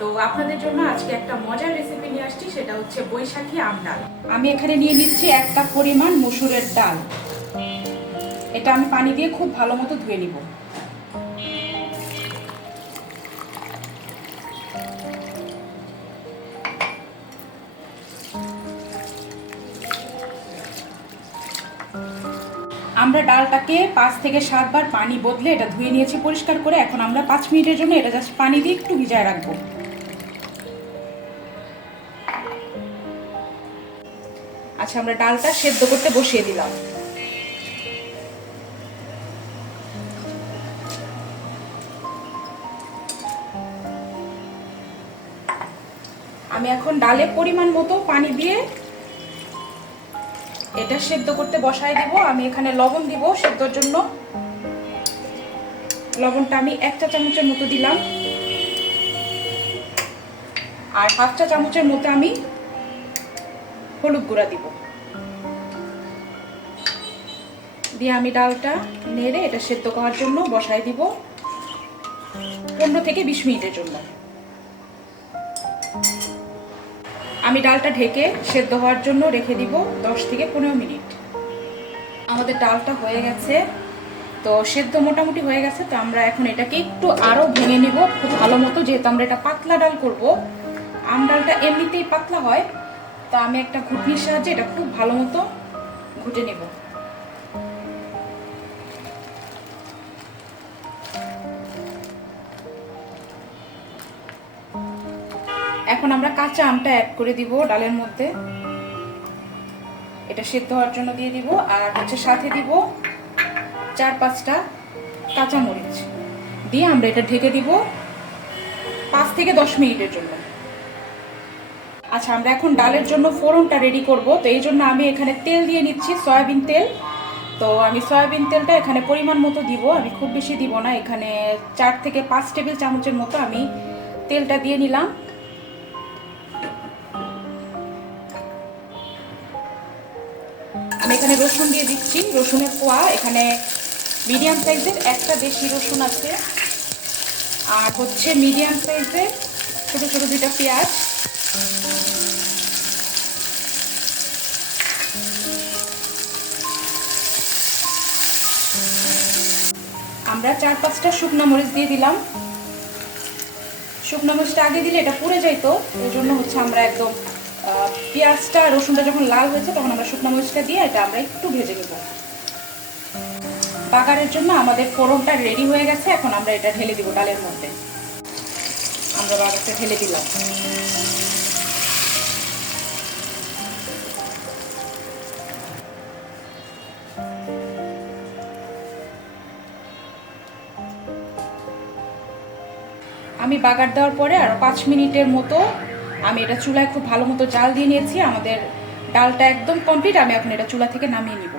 তো আপনাদের জন্য আজকে একটা মজার রেসিপি নিয়ে আসছি, সেটা হচ্ছে বৈশাখী আম ডাল। আমি এখানে নিয়ে নিচ্ছি 1 কাপ পরিমাণ মসুরের ডাল। এটা আমি পানি দিয়ে খুব ভালো মতো ধুয়ে নিব। আমরা ডালটাকে 5 থেকে 7 বার পানি বদলে এটা ধুয়ে নিয়েছি পরিষ্কার করে। এখন আমরা 5 মিনিটের জন্য এটা জাস্ট পানি দিয়ে একটু ভিজায় রাখবো। আচ্ছা, আমরা ডালটা সেদ্ধ করতে বসিয়ে দিলাম। আমি এখন ডালে পরিমাণ মতো পানি দিয়ে এটা সেদ্ধ করতে বসায় দিব। আমি এখানে লবণ দিব সেদ্ধর জন্য। লবণটা আমি 1 চা চামচের মতো দিলাম, আর 1/2 চা চামচের মতো আমি হলুদ গুঁড়া দিব। দিয়ে আমি ডালটা নেড়ে এটা সেদ্ধ করার জন্য বসায় দিব 15 থেকে 20 মিনিটের জন্য। আমি ডালটা ঢেকে সেদ্ধ হওয়ার জন্য রেখে দিব 10 থেকে 15 মিনিট। আমাদের ডালটা হয়ে গেছে, তো সেদ্ধ মোটামুটি হয়ে গেছে। তো আমরা এখন এটাকে একটু আরো ভেঙে নিব খুব ভালো মতো, যেহেতু আমরা এটা পাতলা ডাল করব। আম ডালটা এমনিতেই পাতলা হয়, তো আমি একটা ঘুটনির সাহায্যে এটা খুব ভালো মতো ঘুটে নেব। এখন আমরা কাঁচা আমটা অ্যাড করে দিব ডালের মধ্যে। এটা সেদ্ধ হওয়ার জন্য দিয়ে দিব, আর হচ্ছে সাথে দিব 4-5টা কাঁচা মরিচ দিয়ে আমরা এটা ঢেকে দিব 5 থেকে 10 মিনিটের জন্য। আচ্ছা, আমরা এখন ডালের জন্য ফোড়নটা রেডি করব। তো এই জন্য আমি এখানে তেল দিয়ে নিচ্ছি, সয়াবিন তেল। তো আমি সয়াবিন তেলটা এখানে পরিমাণ মতো দিব, আমি খুব বেশি দিব না। এখানে 4 থেকে 5 টেবিল চামচের মতো আমি তেলটা দিয়ে নিলাম। আমি এখানে রসুন দিয়ে দিচ্ছি, রসুনের কোয়া। এখানে মিডিয়াম সাইজের একটা দেশি রসুন আছে, আর হচ্ছে মিডিয়াম সাইজের ছোট ছোট 2টা পেঁয়াজ। আমরা 4-5টা শুকনো মরিচ দিয়ে দিলাম। শুকনো মরিচটা আগে দিলে এটা পুড়ে যাইতো, এই জন্য হচ্ছে আমরা একদম পেঁয়াজটা রসুনটা যখন লাল হয়েছে তখন আমরা শুকনো মরিচটা দিয়ে এটা আমরা একটু ভেজে নেব। বাগারের জন্য আমাদের ফোড়নটা রেডি হয়ে গেছে। এখন আমরা এটা ঢেলে দিব ডালের মধ্যে। আমরা বাগারটা ঢেলে দিলাম। আমি বাগার দেওয়ার পরে আরো 5 মিনিটের মতো আমি এটা চুলায় খুব ভালো মতো জাল দিয়ে নিয়েছি। আমাদের ডালটা একদম কমপ্লিট। আমি এখন এটা চুলা থেকে নামিয়ে নিব।